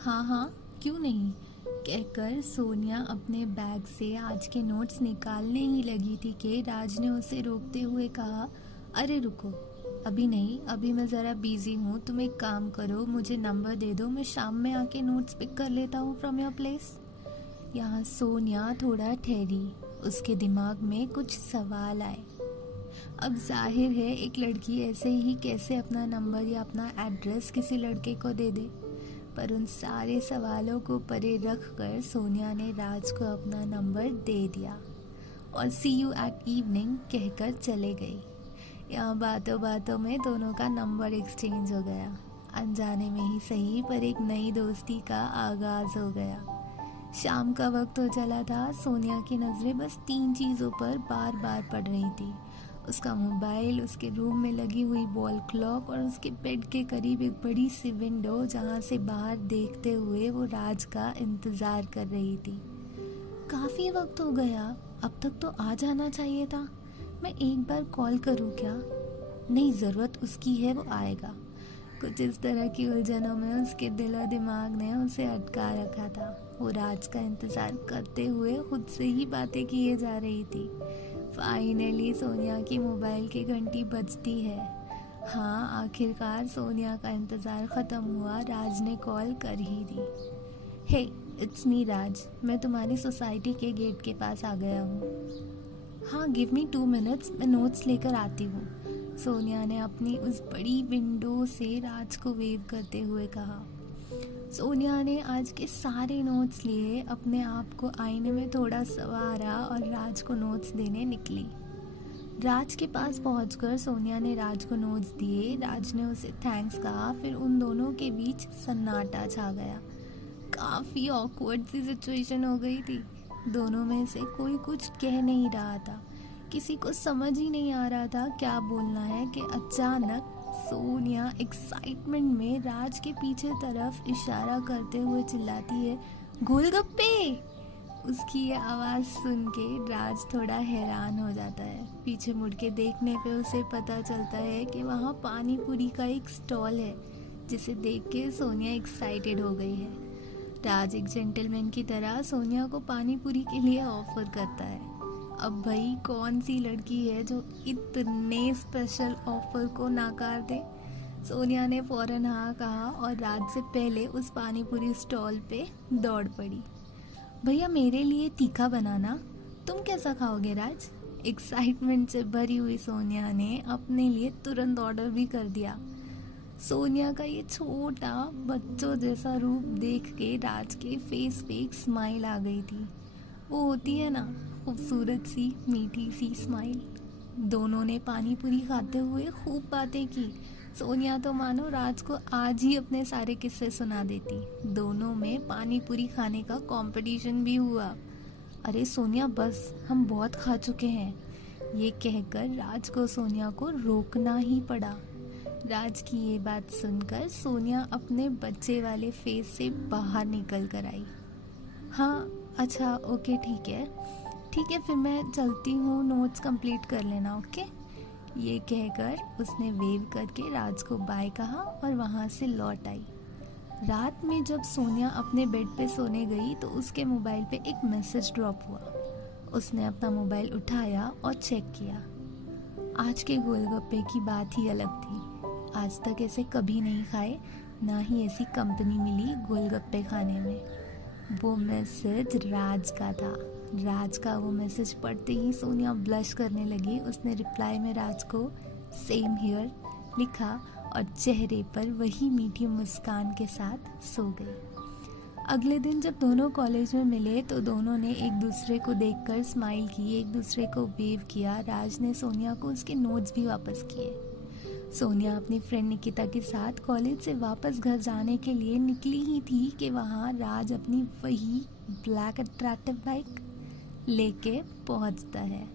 हाँ हाँ, क्यों नहीं, कहकर सोनिया अपने बैग से आज के नोट्स निकालने ही लगी थी कि राज ने उसे रोकते हुए कहा, अरे रुको, अभी नहीं, अभी मैं ज़रा बिजी हूँ। तुम एक काम करो, मुझे नंबर दे दो, मैं शाम में आके नोट्स पिक कर लेता हूँ फ्रॉम योर प्लेस। यहाँ सोनिया थोड़ा ठहरी, उसके दिमाग में कुछ सवाल आए। अब जाहिर है एक लड़की ऐसे ही कैसे अपना नंबर या अपना एड्रेस किसी लड़के को दे दे, पर उन सारे सवालों को परे रख कर सोनिया ने राज को अपना नंबर दे दिया और सी यू एट इवनिंग कहकर चले गई। यहाँ बातों बातों में दोनों का नंबर एक्सचेंज हो गया। अनजाने में ही सही, पर एक नई दोस्ती का आगाज हो गया। शाम का वक्त हो चला था। सोनिया की नज़रें बस 3 चीज़ों पर बार बार पड़ रही थी, उसका मोबाइल, उसके रूम में लगी हुई वॉल क्लॉक और उसके बेड के करीब एक बड़ी सी विंडो जहाँ से बाहर देखते हुए वो राज का इंतज़ार कर रही थी। काफ़ी वक्त हो गया, अब तक तो आ जाना चाहिए था। मैं एक बार कॉल करूँ क्या? नहीं, ज़रूरत उसकी है, वो आएगा। कुछ इस तरह की उलझनों में उसके दिल और दिमाग ने उसे अटका रखा था। वो राज का इंतज़ार करते हुए खुद से ही बातें किए जा रही थी। फाइनली सोनिया की मोबाइल की घंटी बजती है। हाँ, आखिरकार सोनिया का इंतज़ार ख़त्म हुआ, राज ने कॉल कर ही दी। हे, इट्स मी राज, मैं तुम्हारी सोसाइटी के गेट के पास आ गया हूँ। हाँ, गिव मी 2 मिनट्स, मैं नोट्स लेकर आती हूँ, सोनिया ने अपनी उस बड़ी विंडो से राज को वेव करते हुए कहा। सोनिया ने आज के सारे नोट्स लिए, अपने आप को आईने में थोड़ा संवारा और राज को नोट्स देने निकली। राज के पास पहुंचकर सोनिया ने राज को नोट्स दिए। राज ने उसे थैंक्स कहा, फिर उन दोनों के बीच सन्नाटा छा गया। काफ़ी ऑकवर्ड सी सिचुएशन हो गई थी। दोनों में से कोई कुछ कह नहीं रहा था, किसी को समझ ही नहीं आ रहा था क्या बोलना है कि अचानक सोनिया एक्साइटमेंट में राज के पीछे तरफ इशारा करते हुए चिल्लाती है, गोलगप्पे। उसकी ये आवाज़ सुन के राज थोड़ा हैरान हो जाता है। पीछे मुड़ के देखने पे उसे पता चलता है कि वहाँ पानी पूरी का एक स्टॉल है, जिसे देख के सोनिया एक्साइटेड हो गई है। राज एक जेंटलमैन की तरह सोनिया को पानी पूरी के लिए ऑफर करता है। अब भाई कौन सी लड़की है जो इतने स्पेशल ऑफर को नाकार दे। सोनिया ने फौरन हाँ कहा और राज से पहले उस पानी पूरी स्टॉल पे दौड़ पड़ी। भैया मेरे लिए तीखा बनाना, तुम कैसा खाओगे राज? एक्साइटमेंट से भरी हुई सोनिया ने अपने लिए तुरंत ऑर्डर भी कर दिया। सोनिया का ये छोटा बच्चों जैसा रूप देख के राज के फेस पे एक स्माइल आ गई थी। वो होती है ना, खूबसूरत सी मीठी सी स्माइल। दोनों ने पानी पूरी खाते हुए खूब बातें की। सोनिया तो मानो राज को आज ही अपने सारे किस्से सुना देती। दोनों में पानी पूरी खाने का कंपटीशन भी हुआ। अरे सोनिया बस, हम बहुत खा चुके हैं, ये कहकर राज को सोनिया को रोकना ही पड़ा। राज की ये बात सुनकर सोनिया अपने बच्चे वाले फेस से बाहर निकल कर आई। हाँ अच्छा, ओके, ठीक है, फिर मैं चलती हूँ, नोट्स कंप्लीट कर लेना, ओके। ये कहकर उसने वेव करके राज को बाय कहा और वहाँ से लौट आई। रात में जब सोनिया अपने बेड पे सोने गई तो उसके मोबाइल पे एक मैसेज ड्रॉप हुआ। उसने अपना मोबाइल उठाया और चेक किया। आज के गोलगप्पे की बात ही अलग थी। आज तक ऐसे कभी नहीं खाए, ना ही ऐसी कंपनी मिली गोलगप्पे खाने में। वो मैसेज राज का था। राज का वो मैसेज पढ़ते ही सोनिया ब्लश करने लगी। उसने रिप्लाई में राज को सेम हियर लिखा और चेहरे पर वही मीठी मुस्कान के साथ सो गई। अगले दिन जब दोनों कॉलेज में मिले तो दोनों ने एक दूसरे को देखकर स्माइल की, एक दूसरे को वेव किया। राज ने सोनिया को उसके नोट्स भी वापस किए। सोनिया अपनी फ्रेंड निकिता के साथ कॉलेज से वापस घर जाने के लिए निकली ही थी कि वहाँ राज अपनी वही ब्लैक अट्रैक्टिव बाइक लेके पहुँचता है।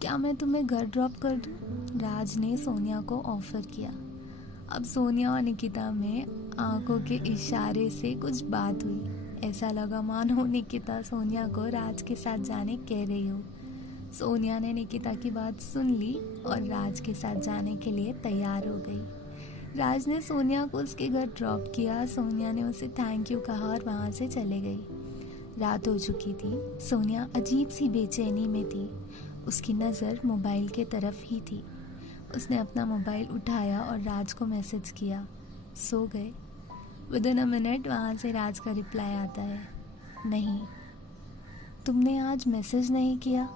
क्या मैं तुम्हें घर ड्रॉप कर दूँ? राज ने सोनिया को ऑफर किया। अब सोनिया और निकिता में आंखों के इशारे से कुछ बात हुई। ऐसा लगा मानो निकिता सोनिया को राज के साथ जाने कह रही हो। सोनिया ने निकिता की बात सुन ली और राज के साथ जाने के लिए तैयार हो गई। राज ने सोनिया को उसके घर ड्रॉप किया। सोनिया ने उसे थैंक यू कहा और वहाँ से चले गई। रात हो चुकी थी। सोनिया अजीब सी बेचैनी में थी। उसकी नज़र मोबाइल के तरफ ही थी। उसने अपना मोबाइल उठाया और राज को मैसेज किया, सो गए। विदिन अ मिनट वहाँ से राज का रिप्लाई आता है, नहीं, तुमने आज मैसेज नहीं किया।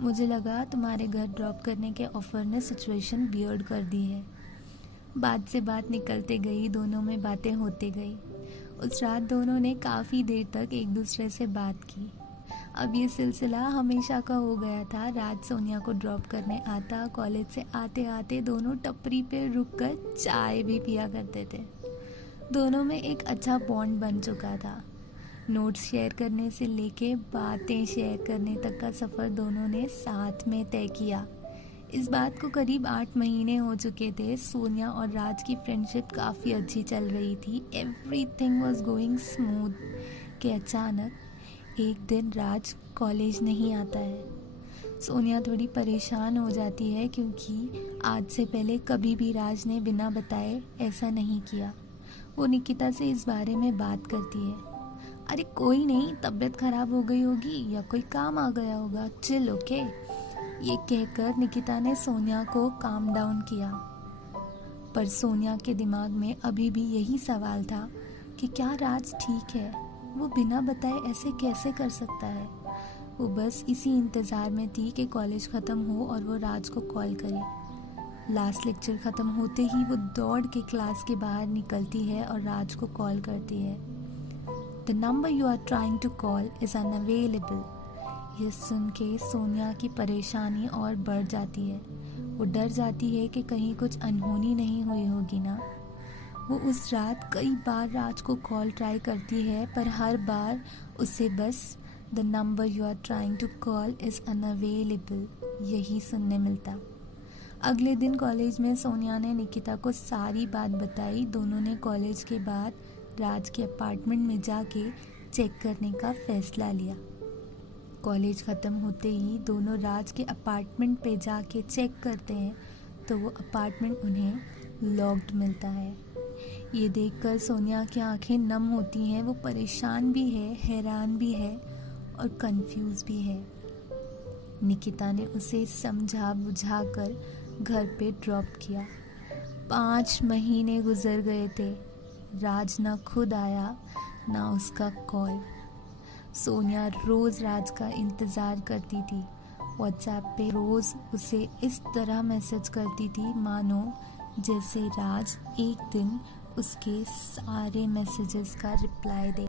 मुझे लगा तुम्हारे घर ड्रॉप करने के ऑफ़र ने सिचुएशन वियर्ड कर दी है। बात से बात निकलते गई, दोनों में बातें होते गई। उस रात दोनों ने काफ़ी देर तक एक दूसरे से बात की। अब ये सिलसिला हमेशा का हो गया था। राज सोनिया को ड्रॉप करने आता। कॉलेज से आते आते दोनों टपरी पे रुककर चाय भी पिया करते थे। दोनों में एक अच्छा बॉन्ड बन चुका था। नोट्स शेयर करने से लेके बातें शेयर करने तक का सफ़र दोनों ने साथ में तय किया। इस बात को करीब 8 महीने हो चुके थे। सोनिया और राज की फ्रेंडशिप काफ़ी अच्छी चल रही थी। एवरीथिंग वाज गोइंग स्मूथ कि अचानक एक दिन राज कॉलेज नहीं आता है। सोनिया थोड़ी परेशान हो जाती है क्योंकि आज से पहले कभी भी राज ने बिना बताए ऐसा नहीं किया। वो निकिता से इस बारे में बात करती है। अरे कोई नहीं, तबीयत खराब हो गई होगी या कोई काम आ गया होगा, चिल, ओके। ये कहकर निकिता ने सोनिया को काम डाउन किया। पर सोनिया के दिमाग में अभी भी यही सवाल था कि क्या राज ठीक है? वो बिना बताए ऐसे कैसे कर सकता है? वो बस इसी इंतज़ार में थी कि कॉलेज ख़त्म हो और वो राज को कॉल करे। लास्ट लेक्चर ख़त्म होते ही वो दौड़ के क्लास के बाहर निकलती है और राज को कॉल करती है। The number you are trying to call is unavailable. ये सुन के सोनिया की परेशानी और बढ़ जाती है। वो डर जाती है कि कहीं कुछ अनहोनी नहीं हुई होगी ना। वो उस रात कई बार राज को कॉल ट्राई करती है, पर हर बार उसे बस the number you are trying to call is unavailable यही सुनने मिलता। अगले दिन कॉलेज में सोनिया ने निकिता को सारी बात बताई। दोनों ने कॉलेज के बाद राज के अपार्टमेंट में जाके चेक करने का फैसला लिया। कॉलेज ख़त्म होते ही दोनों राज के अपार्टमेंट पे जाके चेक करते हैं तो वो अपार्टमेंट उन्हें लॉक्ड मिलता है। ये देखकर सोनिया की आंखें नम होती हैं। वो परेशान भी है, हैरान भी है और कंफ्यूज भी है। निकिता ने उसे समझा बुझा कर घर पे ड्रॉप किया। 5 महीने गुजर गए थे। राज ना खुद आया ना उसका कॉल। सोनिया रोज़ राज का इंतज़ार करती थी। व्हाट्सएप पे रोज़ उसे इस तरह मैसेज करती थी मानो जैसे राज एक दिन उसके सारे मैसेजेस का रिप्लाई दे।